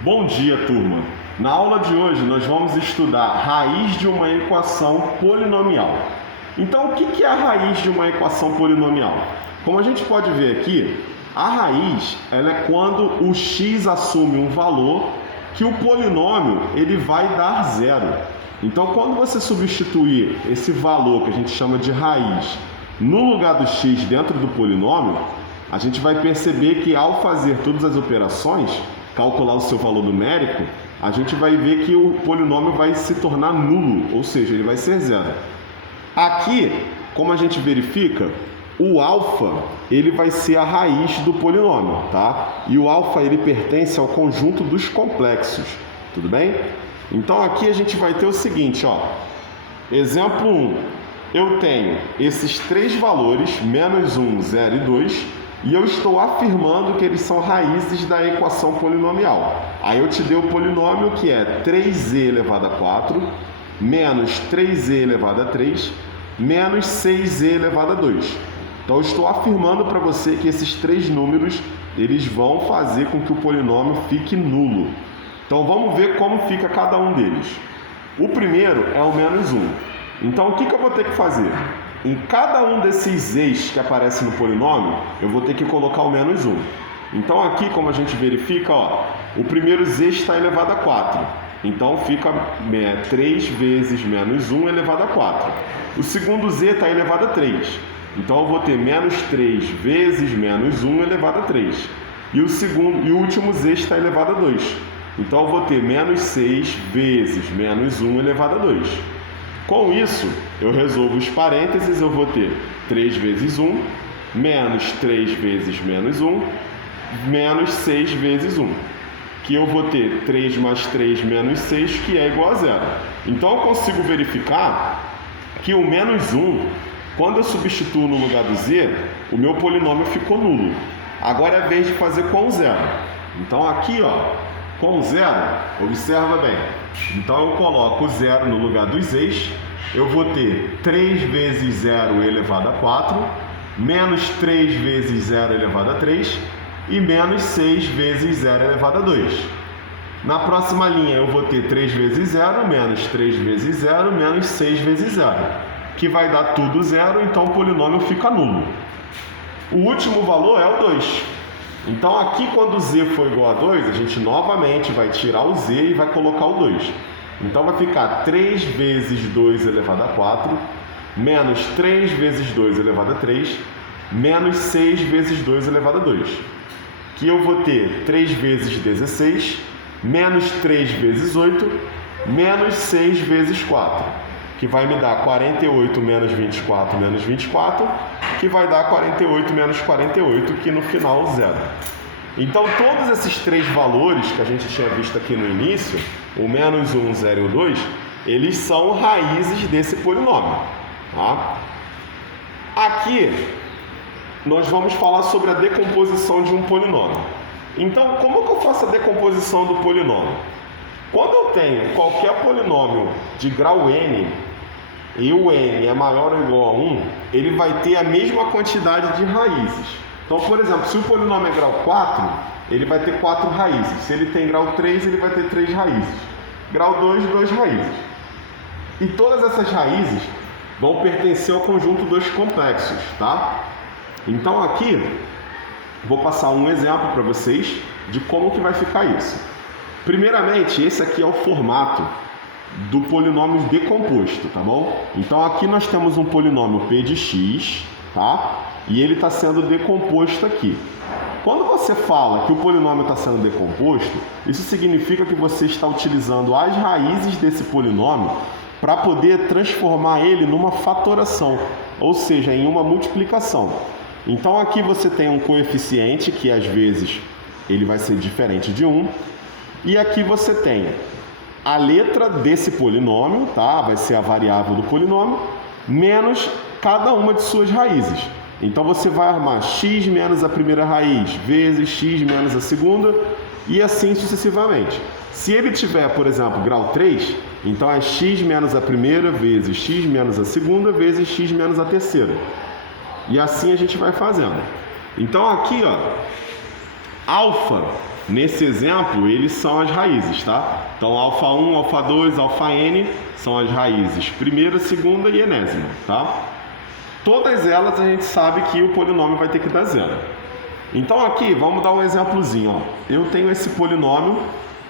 Bom dia, turma! Na aula de hoje nós vamos estudar raiz de uma equação polinomial. Então, o que é a raiz de uma equação polinomial? Como a gente pode ver aqui, a raiz ela é quando o x assume um valor que o polinômio ele vai dar zero. Então, quando você substituir esse valor que a gente chama de raiz no lugar do x dentro do polinômio, a gente vai perceber que ao fazer todas as operações, calcular o seu valor numérico, a gente vai ver que o polinômio vai se tornar nulo, ou seja, ele vai ser zero. Aqui, como a gente verifica, o alfa ele vai ser a raiz do polinômio, tá? E o alfa ele pertence ao conjunto dos complexos, tudo bem? Então aqui a gente vai ter o seguinte, ó. Exemplo 1. Eu tenho esses três valores, menos 1, 0 e 2, e eu estou afirmando que eles são raízes da equação polinomial. Aí eu te dei o polinômio que é 3z elevado a 4, menos 3z elevado a 3, menos 6z elevado a 2. Então eu estou afirmando para você que esses três números eles vão fazer com que o polinômio fique nulo. Então vamos ver como fica cada um deles. O primeiro é o menos 1. Então o que eu vou ter que fazer? Em cada um desses z's que aparece no polinômio, eu vou ter que colocar o menos 1. Então aqui, como a gente verifica, ó, o primeiro z está elevado a 4. Então fica 3 vezes menos 1 elevado a 4. O segundo z está elevado a 3. Então eu vou ter menos 3 vezes menos 1 elevado a 3. E o último z está elevado a 2. Então eu vou ter menos 6 vezes menos 1 elevado a 2. Com isso, eu resolvo os parênteses, eu vou ter 3 vezes 1, menos 3 vezes menos 1, menos 6 vezes 1. Que eu vou ter 3 mais 3 menos 6, que é igual a zero. Então eu consigo verificar que o menos 1, quando eu substituo no lugar do z, o meu polinômio ficou nulo. Agora é a vez de fazer com zero. Então aqui, ó, com zero, observa bem. Então eu coloco o zero no lugar dos z's. Eu vou ter 3 vezes 0 elevado a 4, menos 3 vezes 0 elevado a 3 e menos 6 vezes 0 elevado a 2. Na próxima linha eu vou ter 3 vezes 0, menos 3 vezes 0, menos 6 vezes 0, que vai dar tudo zero, então o polinômio fica nulo. O último valor é o 2. Então aqui quando z for igual a 2, a gente novamente vai tirar o z e vai colocar o 2. Então vai ficar 3 vezes 2 elevado a 4, menos 3 vezes 2 elevado a 3, menos 6 vezes 2 elevado a 2. Que eu vou ter 3 vezes 16, menos 3 vezes 8, menos 6 vezes 4. Que vai me dar 48 menos 24 menos 24, que vai dar 48 menos 48, que no final zero. Então todos esses três valores que a gente tinha visto aqui no início, o menos 1, 0 e o 2, eles são raízes desse polinômio. Tá? Aqui nós vamos falar sobre a decomposição de um polinômio. Então como que eu faço a decomposição do polinômio? Quando eu tenho qualquer polinômio de grau n, e o n é maior ou igual a 1, ele vai ter a mesma quantidade de raízes. Então, por exemplo, se o polinômio é grau 4, ele vai ter 4 raízes. Se ele tem grau 3, ele vai ter 3 raízes. Grau 2, 2 raízes. E todas essas raízes vão pertencer ao conjunto dos complexos, tá? Então aqui, vou passar um exemplo para vocês de como que vai ficar isso. Primeiramente, esse aqui é o formato do polinômio decomposto, tá bom? Então aqui nós temos um polinômio p de x, tá? E ele está sendo decomposto aqui. Quando você fala que o polinômio está sendo decomposto, isso significa que você está utilizando as raízes desse polinômio para poder transformar ele numa fatoração, ou seja, em uma multiplicação. Então aqui você tem um coeficiente que às vezes ele vai ser diferente de 1, e aqui você tem a letra desse polinômio, tá? Vai ser a variável do polinômio, menos cada uma de suas raízes. Então você vai armar x menos a primeira raiz, vezes x menos a segunda, e assim sucessivamente. Se ele tiver, por exemplo, grau 3, então é x menos a primeira, vezes x menos a segunda, vezes x menos a terceira. E assim a gente vai fazendo. Então aqui, ó, alfa nesse exemplo, eles são as raízes, tá? Então, alfa 1, alfa 2, alfa n são as raízes primeira, segunda e enésima, tá? Todas elas a gente sabe que o polinômio vai ter que dar zero. Então aqui, vamos dar um exemplozinho, ó. Eu tenho esse polinômio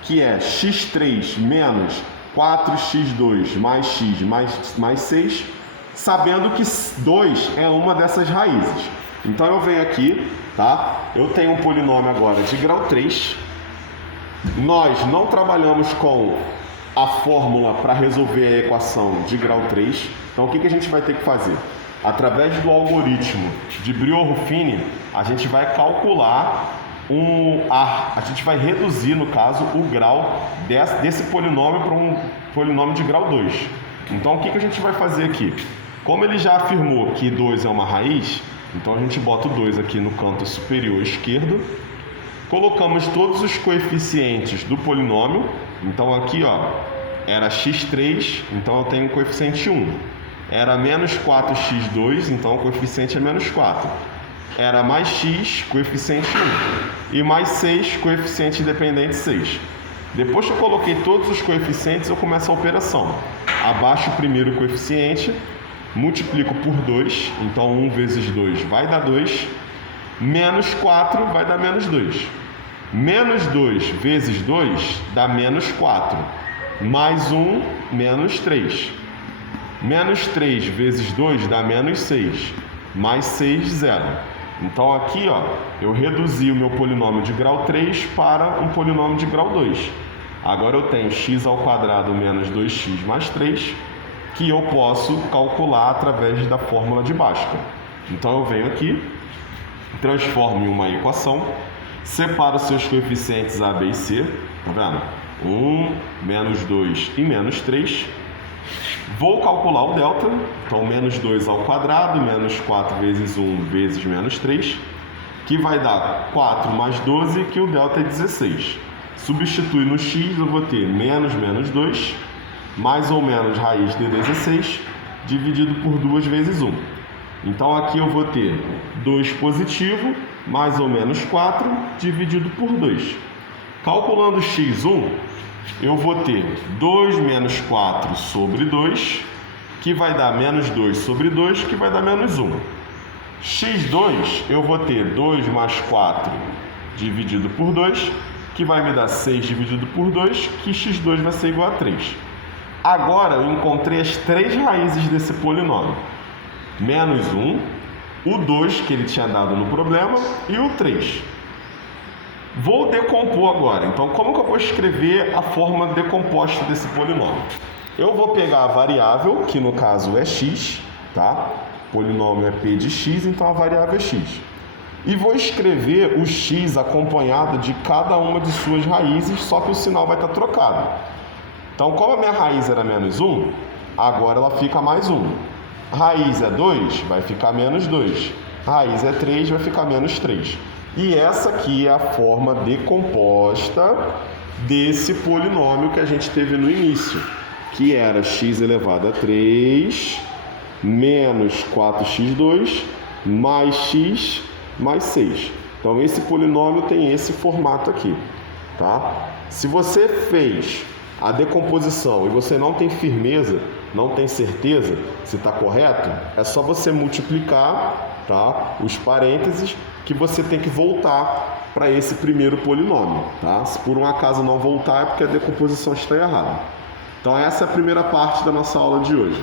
que é x3 menos 4x2 mais x mais 6, sabendo que 2 é uma dessas raízes. Então eu venho aqui, tá? Eu tenho um polinômio agora de grau 3. Nós não trabalhamos com a fórmula para resolver a equação de grau 3. Então o que a gente vai ter que fazer? Através do algoritmo de Brillouin-Ruffini, a gente vai calcular a gente vai reduzir, no caso, o grau desse polinômio para um polinômio de grau 2. Então o que a gente vai fazer aqui? Como ele já afirmou que 2 é uma raiz, então a gente bota o 2 aqui no canto superior esquerdo, colocamos todos os coeficientes do polinômio. Então aqui, ó, era x3, então eu tenho o coeficiente 1. Era menos 4x2, então o coeficiente é menos 4. Era mais x, coeficiente 1. E mais 6, coeficiente independente 6. Depois que eu coloquei todos os coeficientes, eu começo a operação. Abaixo o primeiro coeficiente, multiplico por 2, então 1 vezes 2 vai dar 2. Menos 4 vai dar menos 2. Menos 2 vezes 2 dá menos 4. Mais 1, menos 3. Menos 3 vezes 2 dá menos 6. Mais 6, 0. Então aqui, ó, eu reduzi o meu polinômio de grau 3 para um polinômio de grau 2. Agora eu tenho x ao quadrado menos 2x mais 3, que eu posso calcular através da fórmula de Bhaskara. Então eu venho aqui, transformo em uma equação, separo seus coeficientes a, b e c, tá vendo? 1, menos 2 e menos 3. Vou calcular o delta, então menos 2 ao quadrado, menos 4 vezes 1 vezes menos 3, que vai dar 4 mais 12, que o delta é 16. Substitui no x, eu vou ter menos menos 2, mais ou menos raiz de 16, dividido por 2 vezes 1. Então aqui eu vou ter 2 positivo, mais ou menos 4, dividido por 2. Calculando x1, eu vou ter 2 menos 4 sobre 2, que vai dar menos 2 sobre 2, que vai dar menos 1. x2, eu vou ter 2 mais 4 dividido por 2, que vai me dar 6 dividido por 2, que x2 vai ser igual a 3. Agora eu encontrei as 3 raízes desse polinômio. Menos 1, o 2 que ele tinha dado no problema e o 3. Vou decompor agora. Então, como que eu vou escrever a forma decomposta desse polinômio? Eu vou pegar a variável, que no caso é x, tá? O polinômio é p de x, então a variável é x. E vou escrever o x acompanhado de cada uma de suas raízes, só que o sinal vai estar trocado. Então, como a minha raiz era menos 1, agora ela fica mais 1. Raiz é 2, vai ficar menos 2. Raiz é 3, vai ficar menos 3. E essa aqui é a forma decomposta desse polinômio que a gente teve no início, que era x elevado a 3 menos 4x2 mais x mais 6. Então esse polinômio tem esse formato aqui, tá? Se você fez a decomposição e você não tem firmeza, não tem certeza se está correto, é só você multiplicar, tá, os parênteses, que você tem que voltar para esse primeiro polinômio, tá? Se por um acaso não voltar é porque a decomposição está errada. Então essa é a primeira parte da nossa aula de hoje.